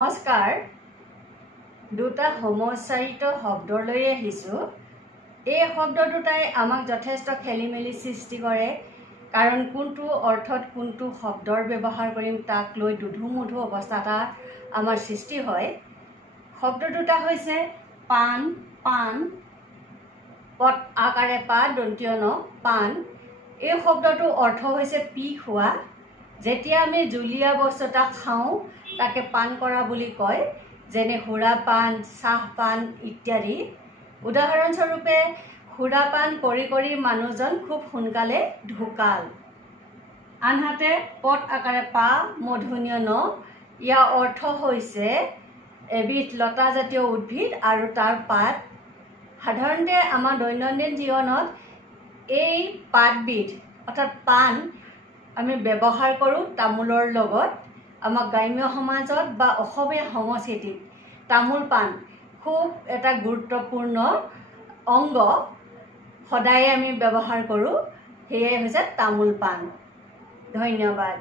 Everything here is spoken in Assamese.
নমস্কাৰ দুটা সমস্যায়িত শব্দ লৈ আহিছো এই শব্দ দুটাই আমাক যথেষ্ট খেলিমেলি সৃষ্টি কৰে কাৰণ কোনটো অৰ্থত কোনটো শব্দৰ ব্যৱহাৰ কৰিম তাক লৈ দুধুমুধু অৱস্থা এটা আমাৰ সৃষ্টি হয় শব্দ দুটা হৈছে পান পান পট আকাৰে পা দন্তীয় ন পান এই শব্দটো অৰ্থ হৈছে পি খোৱা যেতিয়া আমি জুলীয়া বস্তু এটা খাওঁ তাকে পান কৰা বুলি কয় যেনে হুৰা পান চাহ পান ইত্যাদি উদাহৰণস্বৰূপে হুৰা পান কৰি মানুহজন খুব সোনকালে ঢুকাল আনহাতে পট আকাৰে পা মধুনীয় ন ইয়াৰ অৰ্থ হৈছে এবিধ লতা জাতীয় উদ্ভিদ আৰু তাৰ পাত সাধাৰণতে আমাৰ দৈনন্দিন জীৱনত এই পাতবিধ অৰ্থাৎ পান আমি ব্যৱহাৰ কৰোঁ তামোলৰ লগত আমাৰ গ্ৰাম্য সমাজত বা অসমীয়া সংস্কৃতিত তামোল পান খুব এটা গুৰুত্বপূৰ্ণ অংগ সদায় আমি ব্যৱহাৰ কৰোঁ সেয়াই হৈছে তামোল পান ধন্যবাদ।